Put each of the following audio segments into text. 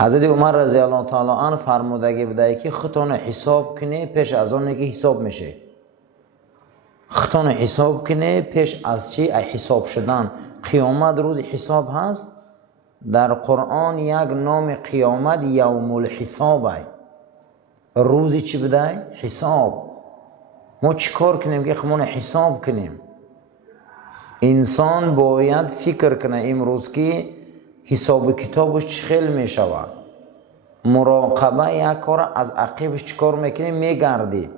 حضرت عمر رضی الله تعالی عنه فرمودگی بوده که خودتون حساب کنه پیش از اون که حساب میشه. خودتون حساب کنه پیش از چی؟ حساب شدن. قیامت روز حساب هست. در قرآن یک نام قیامت یوم الحساب است. روزی چی بوده؟ حساب. ما چیکار کنیم که خودمون حساب کنیم؟ انسان باید فکر کنه امروز که حساب کتابش چخیل می شود. مراقبه یک کار از عقبش چیکار میکنی؟ میگردی،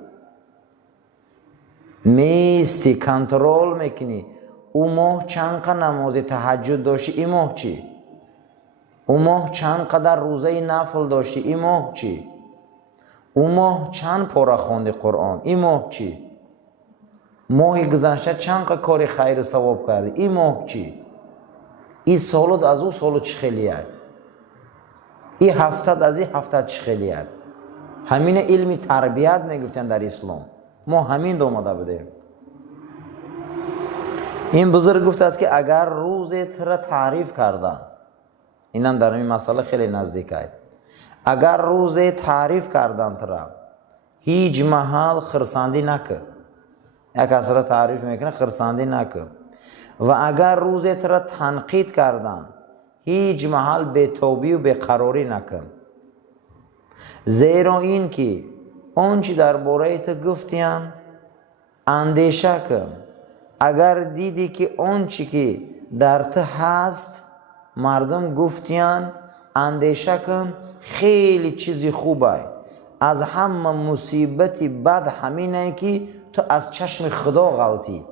میستی، کنترل میکنی. او ماه چند قدر نماز تهجد داشتی، این ماه چی؟ او ماه چند قدر روزه نفل داشتی، این ماه چی؟ او ماه چند پاره خواندی قرآن، این ماه چی؟ ماه گذشته چند قدر کار خیر و ثواب کردی، این ماه چی؟ این سالت از او سالت چی خیلی هست؟ این هفتت از این هفتت چی خیلی هست؟ همین علم تربیت میگفتن در اسلام. ما همین دومده بودیم. این بزرگ گفته است که اگر روز تر تعریف کردن، اینم در این مسئله خیلی نزدیک است، اگر روز تعریف کردن تر هیچ محل خرساندی نکن. یک اثر تعریف میکنه خرساندی نکن. و اگر روز تر تنقید کردن هیچ محل بی‌توبی و بی‌قراری نکن. زیرا این که آنچه درباره تو گفتیان اندیشه کن. اگر دیدی که آنچه که در تو هست مردم گفتیان اندیشه کن، خیلی چیزی خوبه. از همه مصیبتی بد همینه که تو از چشم خدا غلطی.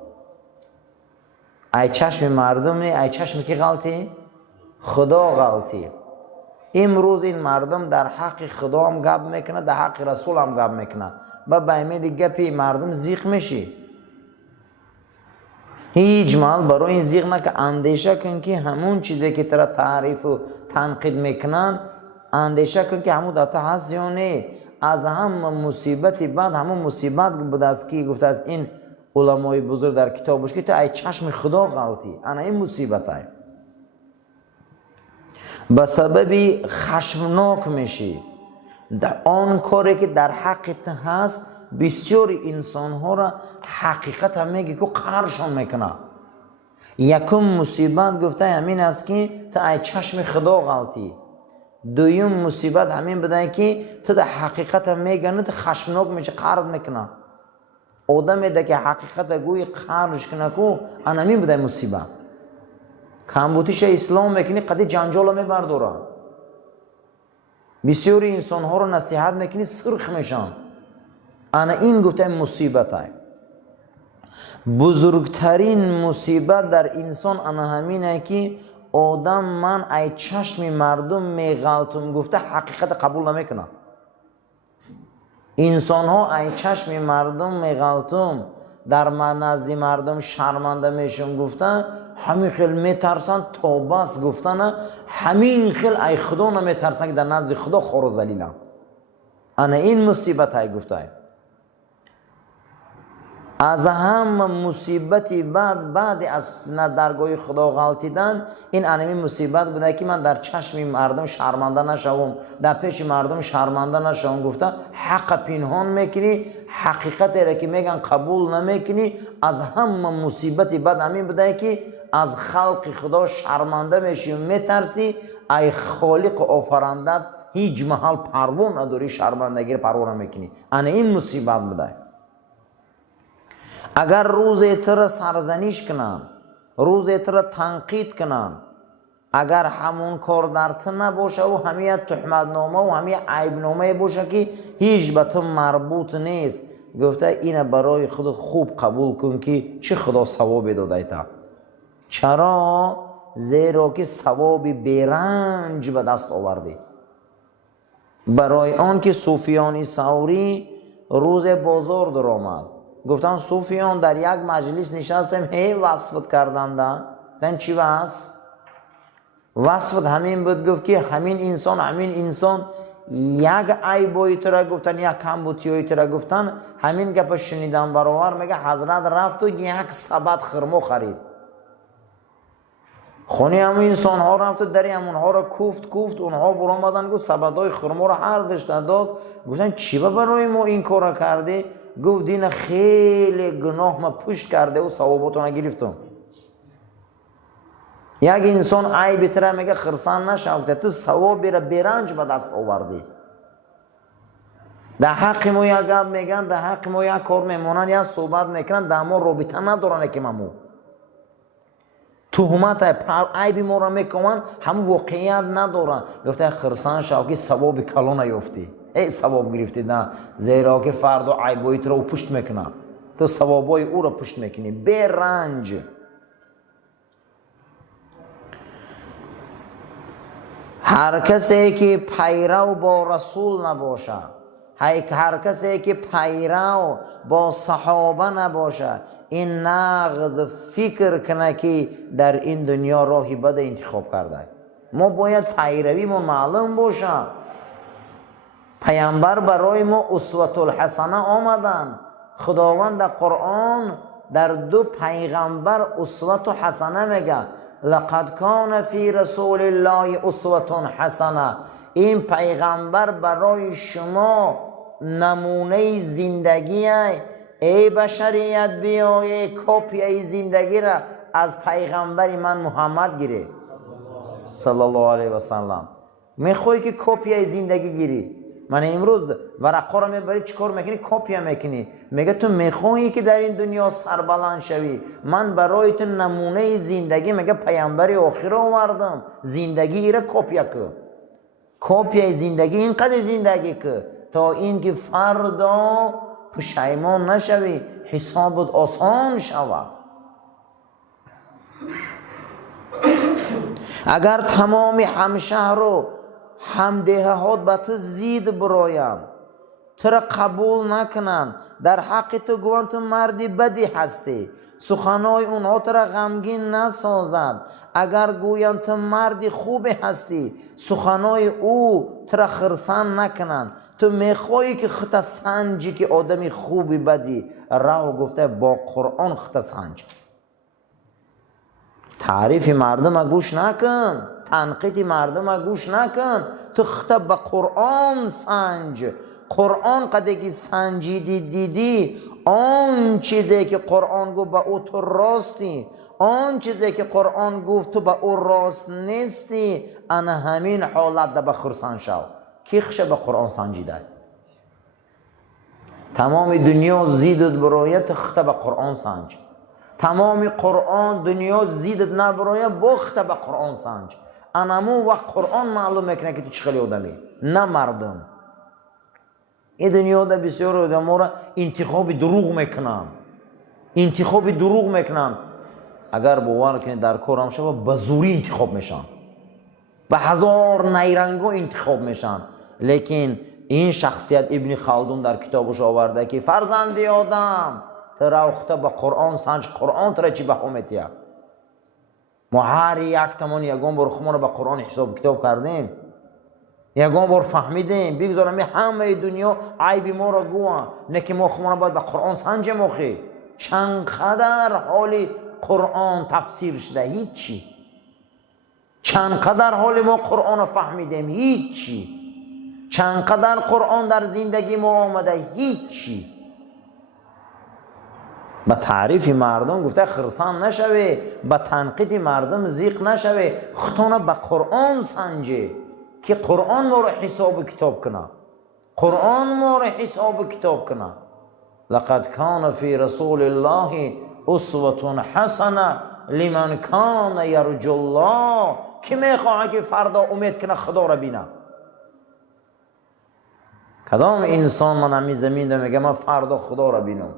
ای چشم مردم نه، ای چشم کی غلطی؟ خدا غلطی. امروز این مردم در حق خدا هم گپ میکنه، در حق رسول هم گپ میکنه. با بایمید گپی مردم زیغ میشی. هیچ مال برای این زیغ نکه. اندیشه کن که همون چیزی که ترا تعریف و تنقید میکنن، اندیشه کن که همون داتا هست یا نه. از همه مصیبتی بعد همون مصیبت بود است که گفته از این علمای بزرگ در کتابش که تو ای چشم خدا غلطی. انا این مصیبت های به سببی خشمناک میشی در آن کاری که در حقت هست. بسیاری انسان ها را حقیقت هم میگه که قهرشان میکنه. یکم مصیبت گفته همین است که تو ای چشم خدا غلطی. دویم مصیبت همین بوده که تو در حقیقت هم میگه تو خشمناک میشه، قهرت میکنه. آدم ده که حقیقت گوی قهرش کنه که همین بوده مصیبت. کمبودیش اسلام میکنی قدی جنجال میبرداره. بسیاری انسان ها رو نصیحت میکنی سرخ میشن. انا این گفته مصیبت های بزرگترین مصیبت در انسان انا همینه که آدم من ای چشم مردم میغلطم گفته حقیقت قبول نمیکنه. انسان ها ای چشم مردم میغلطم در نزد مردم شرمنده میشم گفتن، همین خیل میترسن تا بس گفتن، همین خیل ای خدا نمیترسن که در نزد خدا خور و ذلیلم. انا این مصیبت های گفته. از همه مصیبتی بعد از درگاه خدا غلطیدن، این انمی مصیبت بوده که من در چشم مردم شرمنده نشوم، در پیش مردم شرمنده نشوم گفته حق پنهان میکنی، حقیقت را که میگن قبول نمیکنی. از همه مصیبتی بعد همین بوده که از خلق خدا شرمنده میشی و میترسی. ای خالق آفرندت هیچ محل پروا نداری، شرمندگی پروا نمیکنی. این مصیبت بوده. اگر روز تر سرزنش کنن، روز تر تنقید کنن، اگر همون کار در تو نباشه و همه تهمت نامه و همه عیب نامه باشه که هیچ به تو مربوط نیست، گفته اینه برای خود خوب قبول کن که چه خدا ثوابی داده تا. چرا؟ زیرا که ثوابی بیرنج به دست آوردی. برای آن که سفیان ثوری روز بازار در آمد، گفتن سفیان در یک مجلس نشستیم، هی وصفت کردند. گفتن چی وصف؟ وصفت همین بود. گفت که همین انسان یک عیبی تو را گفتن، یک کمبودی تو را گفتن. همین گپ شنیدم برابر میگه حضرت رفت و یک سبد خرما خرید. خونی همون انسان ها رفت دری همون ها را کوفت اونها برو آمدن گفت سبدای خرما را هر دشت داد. گفتن چی برای ما این کار را کردی؟ گفت دین خیلی گناه ما پشت کرده و ثواباتو نگرفتم. یک انسان عیب تره میگه خرسان نشو، تو ثوابی را برنج به دست آوردی. در حق ما یک گپ میگن، در حق ما یک کار میمونن یا صحبت میکنن، در ما رابطه ندارن که ممو تهمت عیب ما را میکنن، همون واقعیت ندارن. گفته خرسان شو که ثواب کلان نیافتی، ای ثواب گرفتی نه، زیرا که فردا عیبایت را پشت میکنه، تو ثوابای او را پشت میکنی برنج. هر کسی که پیرو با رسول نباشه، هر کسی که پیرو با صحابه نباشه، این نغز فکر کنه که در این دنیا راهی بد انتخاب کرده. ما باید پیرویمون معلوم باشه. پیامبر برای ما اسوة الحسنه آمدن. خداوند در قرآن در دو پیغمبر اسوة حسنه میگه. لقد کان فی رسول الله اسوة حسنه. این پیغمبر برای شما نمونه زندگی ای بشریت بیای کپی زندگی را از پیغمبر من محمد گیری صلی الله علیه و سلم. میخوای که کپی زندگی گیری؟ من امروز ورقا را میبری چیکار میکنی؟ کپی میکنی. میگه تو میخوایی که در این دنیا سربلند شوی، من برای تو نمونه زندگی میگه پیامبر آخر آوردم، زندگی ایره کپی که کپی زندگی اینقدر زندگی که تا اینکه فردا پشیمان نشوی، حسابت آسان شود. اگر تمام همشهر و همدههات به تو زید براین، تو را قبول نکنن، در حق تو گوان تو مردی بدی هستی، سخنای اونها تو را غمگین نسازد. اگر گوین تو مردی خوبی هستی، سخنای او تو را خرسان نکنن. تو میخوایی که خط سنجی که آدمی خوبی بدی، رو گفته با قرآن خط سنج. تعریف مردم گوش نکن، تنقید مردم گوش نکن، تو خط به قرآن سنج. قرآن قدری سنجیدی دیدی، آن چیزی که قرآن گفت به او تو راستی، آن چیزی که قرآن گفت تو به او راست نیستی، انا همین حالت ده به خرسان شو. کی خشه به قرآن سنجیده؟ تمام دنیا زیدت برایت، تو خط به قرآن سنج. تمام قرآن دنیا زیدت نبرایه، با خط به قرآن سنج. انمو وقت قرآن معلوم میکنه که تو چه خیلی آدمی، نه مردم. این دنیا ده بسیار آدم ها را انتخاب دروغ میکنن، انتخاب دروغ میکنن. اگر باور کنید در کارم شد به زوری انتخاب میشن، به هزار نیرنگا انتخاب میشن. لیکن این شخصیت ابن خلدون در کتابش آورده که فرزندی آدم، تو روخته به قرآن سنج، قرآن تو را چی بها میتیه؟ ما هر یک تمام یگان بار خمون به قرآن حساب کتاب کردیم، یگان بار فهمیدیم بگذارم همه دنیا عیب ما را گوه، نه که ما خمون باید به قرآن سنج مخی. چند قدر حالی قرآن تفسیر شده؟ هیچی. چند قدر حال ما قرآن فهمیدیم؟ هیچی. چند قدر قرآن در زندگی ما آمده؟ هیچی. به تعریف مردم گفته خرسان نشوی، به تنقید مردم زیق نشوی، خطانه به قرآن سنجی که قرآن ما را حساب کتاب کنه، قرآن ما را حساب کتاب کنه. لقد کان فی رسول الله اسوة حسنه لمن کان یرجو الله. کی میخواه که فردا امید کنه خدا را بینه؟ کدام انسان من همی زمین ده میگه من فردا خدا را بینم؟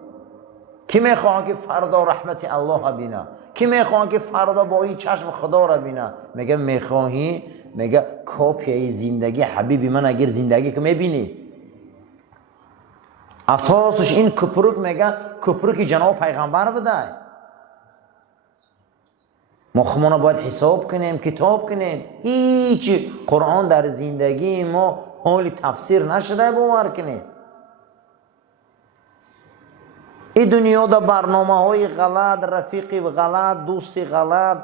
کی میخواه که فردا رحمت الله را بینه؟ کی میخواه که فردا با این چشم خدا را بینه؟ میگه میخواهی؟ میگه کاپی زندگی حبیبی من اگر زندگی که میبینی اساسش این کپرک، میگه کپرک جناب پیغمبر بده. ما خمانه باید حساب کنیم، کتاب کنیم. هیچ قرآن در زندگی ما حال تفسیر نشده باور کنیم. این دنیا دا برنامه های غلط، رفیقی غلط، دوستی غلط،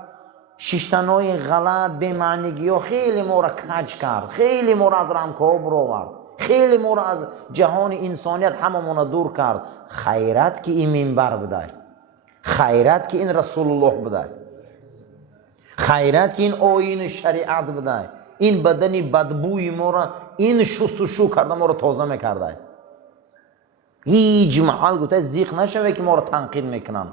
شیشتنهای غلط به معنیگی ها خیلی ما را کج کرد، خیلی ما را از رمکاب رو آورد، خیلی ما را از جهان انسانیت همه ما دور کرد. خیرت که این منبر بده، خیرت که این رسول الله بده، خیرت که این آیین شریعت بده، این بدنی بدبوی ما را این شست و شو کرده ما را تازه میکرده. هیچ محل گفته زیق نشوه که ما را تنقید میکنن،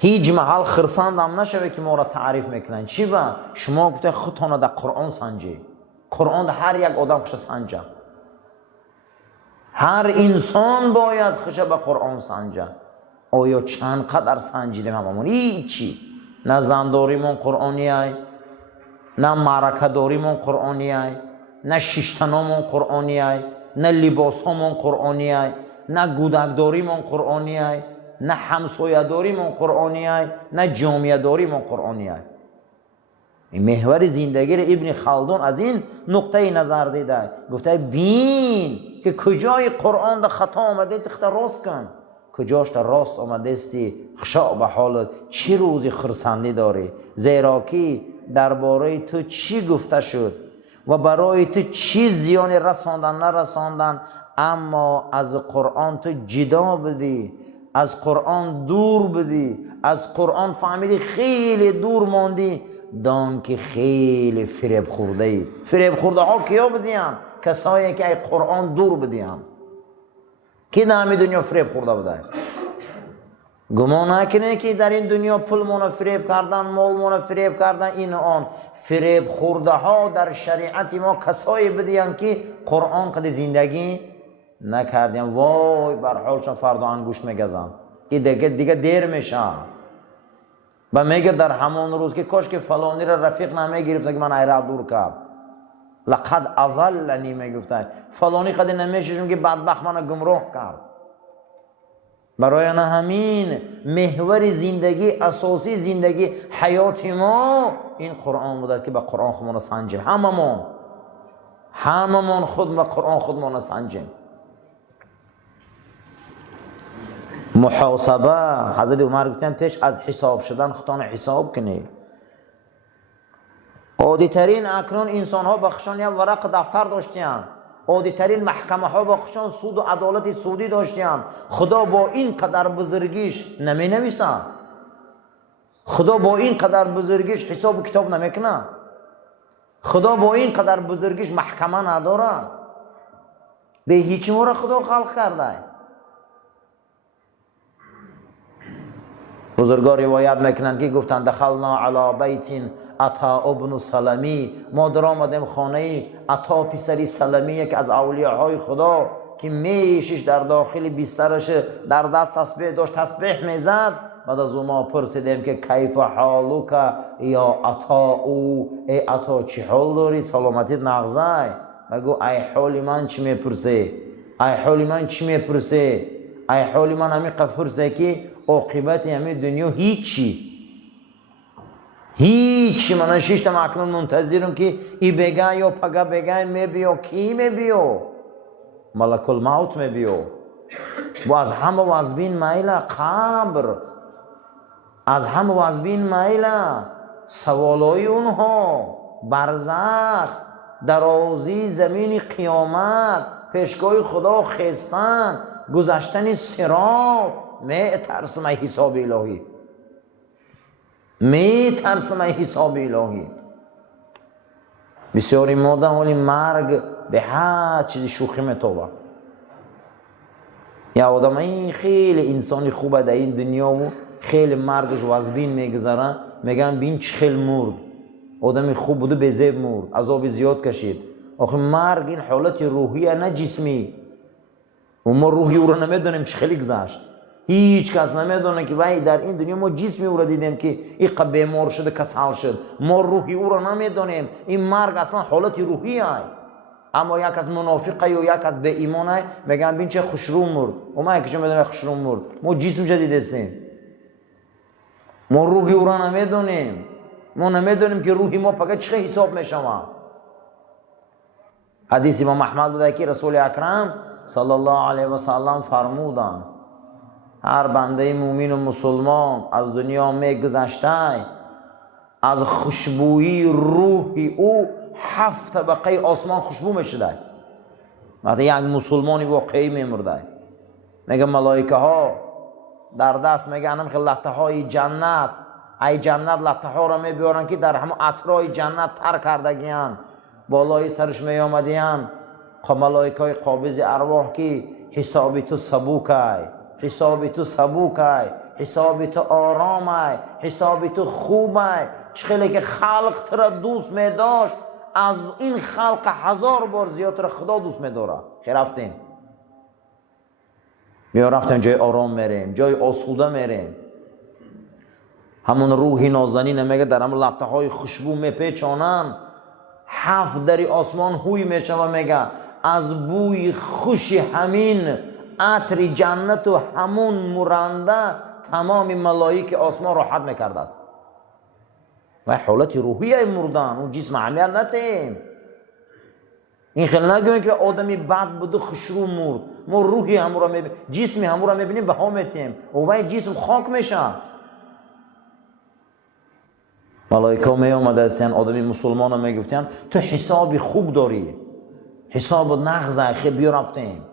هیچ محل خرسند هم نشوه که ما را تعریف میکنن. چی با شما گفته خودتان در قرآن سنجی، قرآن هر یک آدم خوش سنجه، هر انسان باید خوش به قرآن سنجه. آیا چند قدر سنجیدیم هممون؟ هیچی. نه زنداریمون قرآنی های، نه معرکه داریمون قرآنی های، نه شیشتنامون قرآنی های، نه لباسامون قرآنی های، نه گودک داریمون قرآنی های، نه همسایه داریمون قرآنی های، نه جامعه داریمون قرآنی های. این محور زندگی را ابن خلدون از این نقطه نظر دیده، گفته بین که کجای قرآن در خطا آمده است خطا راست کن، کجاش در راست آمده استی خشاع به حالت. چی روزی خرسندی داری؟ زیرا که درباره تو چی گفته شد و برای تو چی زیان رساندن نرساندن، اما از قرآن تو جدا بدی، از قرآن دور بدی، از قرآن فهمیدی خیلی دور ماندی، دان که خیلی فریب خورده ای. فریب خورده ها کیا بدیم؟ کسایی که ای قرآن دور بدیم. کی در همین دنیا فریب خورده بوده؟ گمان نکنه که در این دنیا پول مون فریب کردن، مال مون فریب کردن، این آن. فریب خورده ها در شریعت ما کسایی بدیم که قرآن قد زندگی نکردیم. وای بر حالشان فردا انگوشت میگزن که دیگه دیر میشه و میگه در همون روز که کاش که فلانی را رفیق نمیگرفت که من ایرا دور کرد، لقد اضلنی میگفتن فلانی قد نمیششم که بدبخت من گمراه کرد. برای نه همین محور زندگی، اساسی زندگی حیات ما این قرآن بوده است که با قرآن خودمون سنجیم. هممون خود با قرآن خودمون سنجیم. محاسبه حضرت عمر گفتن پیش از حساب شدن خودتان حساب کنی. عادی ترین اکنون انسان ها بخشان یا ورق دفتر داشتیان، عادی ترین محکمه ها بخشان سود و عدالت سودی داشتیان. خدا با این قدر بزرگیش نمی نویسه، خدا با این قدر بزرگیش حساب و کتاب نمیکنه، خدا با این قدر بزرگیش محکمه نداره. به هیچ مورد خدا خلق کرده. بزرگان روایت میکنند که گفتند دخلنا علی بیت عطا ابن سلمی، ما در آمدیم خانه عطا پسری سلمی که از اولیاءهای خدا که میشش در داخل بسترش در دست تسبیح داشت، تسبیح میزد. بعد از ما پرسیدیم که کیف حالک یا عطا او، ای عطا چی حال داری؟ سلامتیت نغزه؟ بگو ای حال من چی میپرسی؟ ای حال من چی میپرسی؟ ای حال من همین قفرسه که عاقبت همین دنیا هیچی. من شیشتم اکنون منتظرم که ای بگه یا پگه بگه میبیو. کی میبیو؟ ملک الموت میبیو. و از همه و از بین میله قبر، از همه و از بین میله سوالای اونها، برزخ، درازی زمین قیامت، پیشگاه خدا خستن، گذشتن صراط. می ترسم حساب الهی، می ترسم حساب الهی. بسیاری مادم ولی مرگ به هر چیزی شوخی میتوبه. یا آدم این خیلی انسانی خوبه در این دنیا و خیلی مرگش و از بین میگذره، میگن بین چه خیلی مرد، آدمی خوب بوده به زیب مرد، عذاب زیاد کشید. آخه مرگ این حالت روحیه نه جسمی، و ما روحی او رو نمیدونیم چه خیلی گذشت. هیچ کس نمیدونه که وای در این دنیا ما جسمی او را دیدیم که این قبل بیمار شده کسل شد، ما روحی او را نمیدونیم. این مرگ اصلا حالت روحی است. اما یک از منافقه یا یک از به ایمانه میگن بین چه خوشرو مرد، و ما یکیشون میدونیم خوشرو مرد. ما جسم جدید هستیم، ما روحی او را نمیدونیم. ما نمیدونیم که روحی ما فقط چه حساب میشوه. حدیث امام احمد بوده که رسول اکرم صلی الله علیه و سلم فرمودند هر بنده مومن و مسلمان از دنیا میگذشته از خوشبویی روحی او 7 طبقه آسمان خوشبو میشده. وقتی یک مسلمانی واقعی میمرده میگه ملائکه ها در دست میگن که لطه های جنت، ای جنت لطه ها را میبیارن که در همه اطراف جنت تر کردگیان، بالای سرش میامدیان. خب ملائکه های قابض ارواح که حسابی تو سبوکای، حسابی تو سبوکای، حسابی تو آرامای، حسابی تو خوبای. چخیلی که خلق تر دوست میداشت از این خلق 1000 بار زیادتر خدا دوست میداره. خیر رفتیم بیا رفتیم جای آرام میریم، جای آسوده میریم. همون روحی نازنین میگه در همون لطه های خوشبو میپیچانن، 7 دری آسمان هوی میشه و میگه از بوی خوش همین عطر جنت و همون مرنده تمام ملائک آسمان راحت میکرده است. و حالت روحی مردن و جسم عمیل نتیم. این خیلی نگویم که آدمی بد بوده خوشرو مرد، ما روحی همون را میبینیم، جسمی همون را میبینیم، بها میتیم و جسم خاک میشه. ملائکه می آمده هستن آدمی مسلمان را میگفتن تو حساب خوب داری، حساب نغزه، خیلی بیا رفتیم،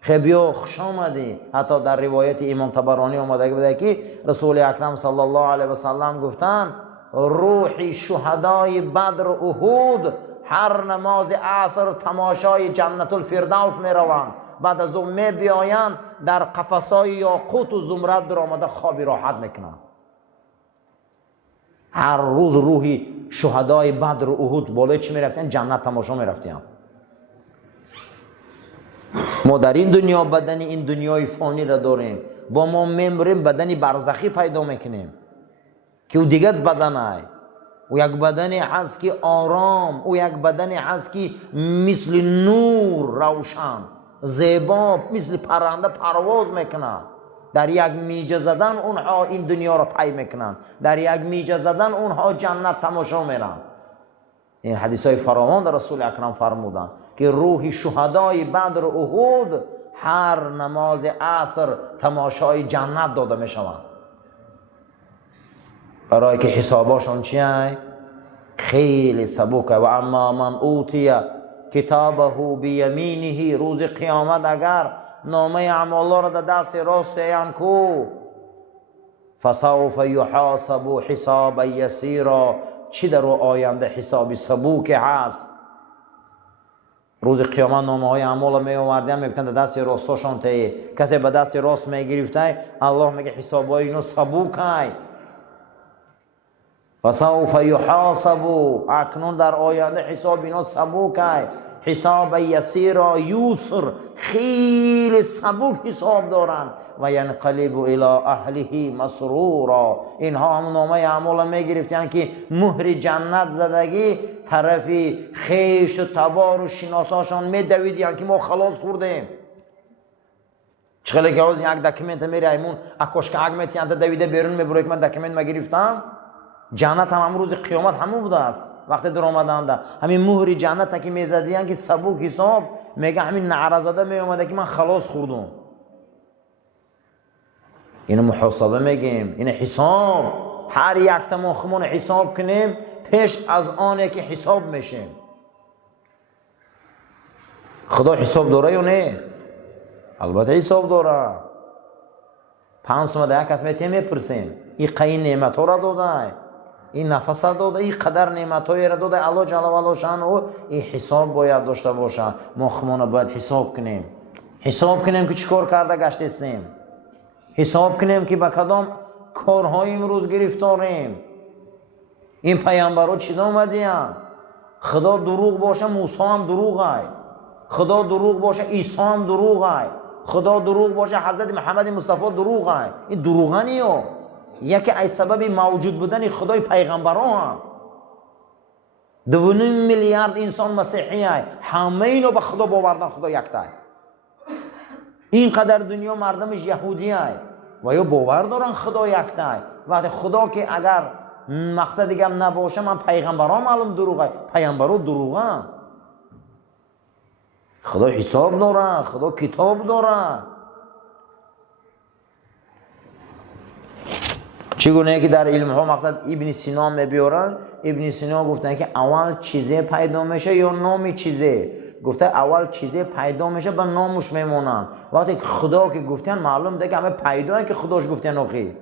خیلی بیا خوش آمدی. حتی در روایت امام طبرانی آمده بوده که رسول اکرم صلی الله علیه و سلم گفتن روحی شهدای بدر و احد هر نماز عصر تماشای جنت الفردوس می روند، بعد از اون می بیایند در قفسای یاقوت و زمرد در آمده خوابی راحت میکنند. هر روز روحی شهدای بدر و احد بالای چی می رفتن؟ جنت تماشا می رفتن. ما در این دنیا بدن این دنیای فانی را داریم، با ما میمریم بدنی برزخی پیدا میکنیم که او دیگه بدن های، او یک بدنی هست که آرام، او یک بدنی هست که مثل نور روشن زیبا مثل پرنده پرواز میکنه. در یک میجه زدن اونها این دنیا را طی میکنن، در یک میجه زدن اونها جنت تماشا میرن. این حدیث های فراوان در رسول اکرم فرمودن که روح شهدای بدر و احد هر نماز عصر تماشای جنت داده میشوند، برای که حساباشون چیه؟ خیلی سبکه. و اما من اوتی کتابه بیمینه، روز قیامت اگر نامه اعمال را در دست راست ایان کو فسوف یحاسب حسابا یسیرا، چی در آینده حسابی سبوک هست. روز قیامت نامه های اعمال می آوردن میگفتن در دست راستاشون ته، کسی به دست راست میگرفته الله میگه حسابای اینو سبوکه. فسوف یحاسب، اکنون در آینده حساب اینا سبوکه. حساب یسیرا یسر، خیلی سبک حساب دارن. و ینقلب الی اهله مسرورا، اینها هم نامه اعمال میگرفتن که مهر جنت زدگی طرفی خیش و تبار و شناساشان میدویدن که ما خلاص خوردیم. چخیلی که روز یک دکمنت میره ایمون اکوشک اگ میتیان تا دویده بیرون میبره که من دکمنت مگرفتم. جنت هم روز قیامت همون بوده است. وقتی در آمدن همین مهر جنت که میزدیان که سبوک حساب میگه همین نعرزده میامده که من خلاص خوردم. این محاسبه میگیم، این حساب. هر یک تماخمون حساب کنیم پیش از آنه که حساب میشیم. خدا حساب داره یا نه؟ البته حساب داره. 5 یک کس میپرسیم این قین نعمت ها را داده، این نفس داده، این قدر نعمت های را داده الله جل و علا شان، و این حساب باید داشته باشه. ما خودمون باید حساب کنیم، حساب کنیم که چیکار کرده گشت هستیم، حساب کنیم که با کدام کارهای امروز گرفتاریم. این پیامبرها چی آمدیان؟ خدا دروغ باشه موسی هم دروغه، خدا دروغ باشه عیسی هم دروغه، خدا دروغ باشه حضرت محمد مصطفی دروغه. این دروغنیه. یکی از سبب موجود بودن خدای پیغمبران 2.5 میلیارد انسان مسیحی هست، همه اینو به خدا باوردن خدا یکتا. اینقدر دنیا مردمش یهودی هست و یا باور دارن خدا یکتا. وقتی خدا که اگر مقصد دیگه نباشه من پیغمبران معلوم دروغه، پیغمبران دروغن. خدا حساب داره، خدا کتاب داره. چگونه که در علم ها مقصد ابن سینا میبیارن، ابن سینا گفتن که اول چیزه پیدا میشه یا نام چیزه. گفته اول چیزه پیدا میشه به نامش میمونن. وقتی خدا که گفتن معلوم ده که همه پیدا که خداش گفتن آخی.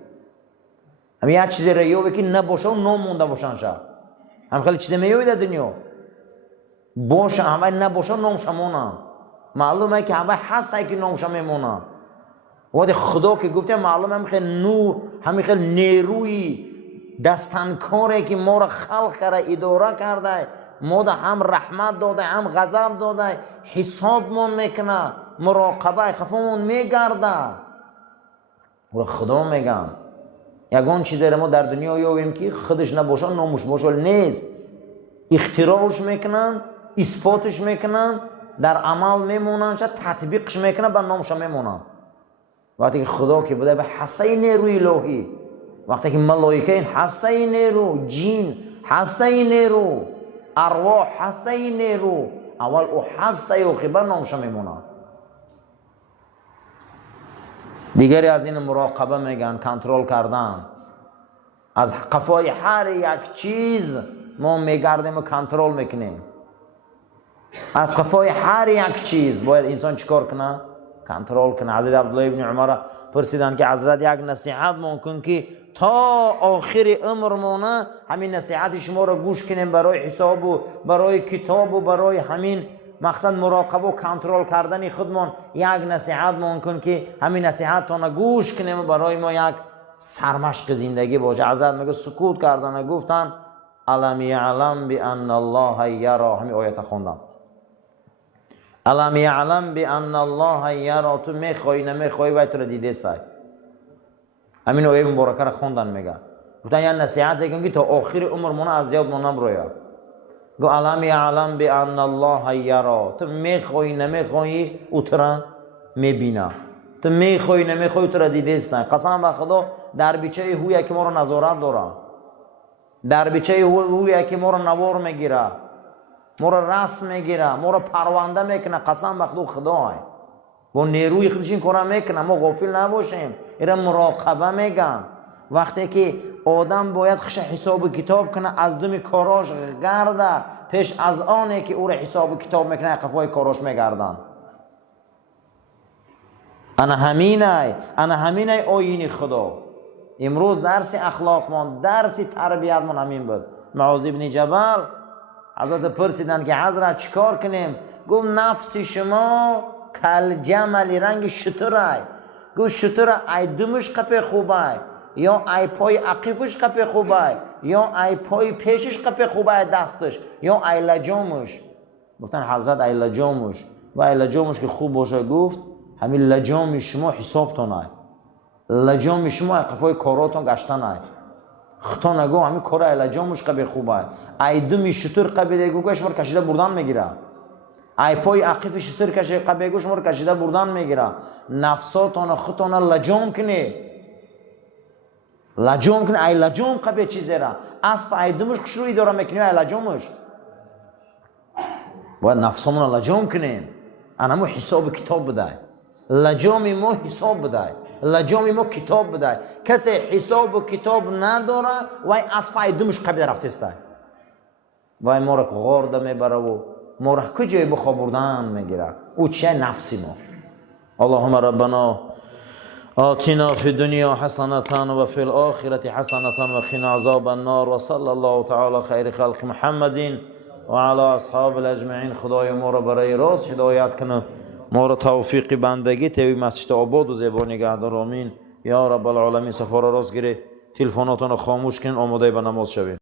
همه یه چیزی ریوه که نباشه و نام مونده باشن شد. هم خیلی چیزه میوی در دنیا. باشه همه نباشه و نامش مونن. معلومه که همه هسته که نامش میمونن. وقتی خدا که گفته معلومه همه خیلی نور، همه خیلی نیروی دستنکاره که ما را خلق کرده، اداره کرده، ما را هم رحمت داده، هم غضب داده، حسابمون میکنه، مراقبه خفمون میگرده. و خدا میگن یگان چیزی را ما در دنیا یابیم که خودش نباشه نامش باشه نیست. اختراعش میکنن، اثباتش میکنن، در عمل میمونن، تطبیقش میکنن، به نامش میمونن. وقتی که خدا که بوده به هسته نیروی الهی، وقتی که ملائکه این هسته نیرو، جین هسته نیرو، ارواح هسته نیرو، اول او هسته و خبر نامش میمونه. دیگری از این مراقبه میگن، کنترل کردن. از قفای هر یک چیز ما میگردیم و کنترل میکنیم. از قفای هر یک چیز باید انسان چیکار کنه؟ کنترل کنه. حضرت عبدالله ابن عمر پرسیدن که حضرت یک نصیحت ممکن که تا آخر عمرمونه همین نصیحت شما را گوش کنیم برای حساب و برای کتاب و برای همین مقصد مراقبه و کنترل کردن خودمان. یک نصیحت ممکن که همین نصیحت تا گوش کنیم برای ما یک سرمشق زندگی باشه. حضرت میگه سکوت کردن، گفتن الم یعلم بان الله یرا. همین آیت خوندن. الم یعلم بان الله یرا. تو میخوای نمیخوای باید تو را دیده است. همین آیه مبارکه را خوندن. میگه گفتن یا نصیحت کن که تا آخر عمر مون از زیاد مونم رویا. گو الم یعلم بان الله یرا. تو میخوای نمیخوای او تو را میبینه. تو میخوای نمیخوای تو را دیده است. قسم به خدا در بیچه هویی که ما را نظارت داره، در بیچه هویی که ما را نوار میگیره، ما را رسم میگیره، ما را پرونده میکنه. قسم به خدا با نیروی خودش این کارا میکنه. ما غافل نباشیم. اینا مراقبه میگن. وقتی که آدم باید خش حساب کتاب کنه از دم کاراش گرده، پیش از آنه که او را حساب کتاب میکنه قفای کاراش میگردن. انا همینه آیین خدا. امروز درس اخلاق من، درس تربیت من همین بود. معاذ ابن جبل حضرت پرسیدن که حضرت چیکار کنیم؟ گفت نفس شما کل جملی رنگ شتره. گفت شتره ای دمش قپه خوبه، یا ای پای عقیفش قپه خوبه، یا ای پای پیشش قپه خوبه دستش، یا ای لجامش. گفتن حضرت ای لجامش. و ای لجامش که خوب باشه گفت همین لجام شما حسابتونه، لجام شما قفای کاراتون گشتنه. خطا نگو همین کار ای لجامش قبه خوبه. ای دمی شتر قبه دیگو که شما کشیده بردن میگیره. ای پای عقیف شتر کشه قبه گوش شما کشیده بردن میگیره. نفساتون خطا لجام کنه، لجام کنه. ای لجام قبه چیزی را اسب ای دمش کشروی داره میکنه ای لجامش. باید نفسمون لجام کنیم. انا مو حساب کتاب بده، لجام ما حساب بده، لجام ما کتاب بده. کسی حساب و کتاب نداره وای اسب ای دمش قبه رفته است. وای ما را غارده میبره و ما را کجای بخوابردن میگیره. او چه نفسی ما. اللهم ربنا آتنا في الدنيا حسنة وفي الآخرة حسنة وقنا عذاب النار. وصلى الله تعالى خير خلق محمد وعلى اصحاب الاجمعین. خدای ما را برای راست هدایت کنه، ما را توفیق بندگی توی مسجد آباد و زیبا نگه دار. آمین یا رب العالمین. سفر راست گیره، تلفناتون رو خاموش کن، آماده به نماز شوید.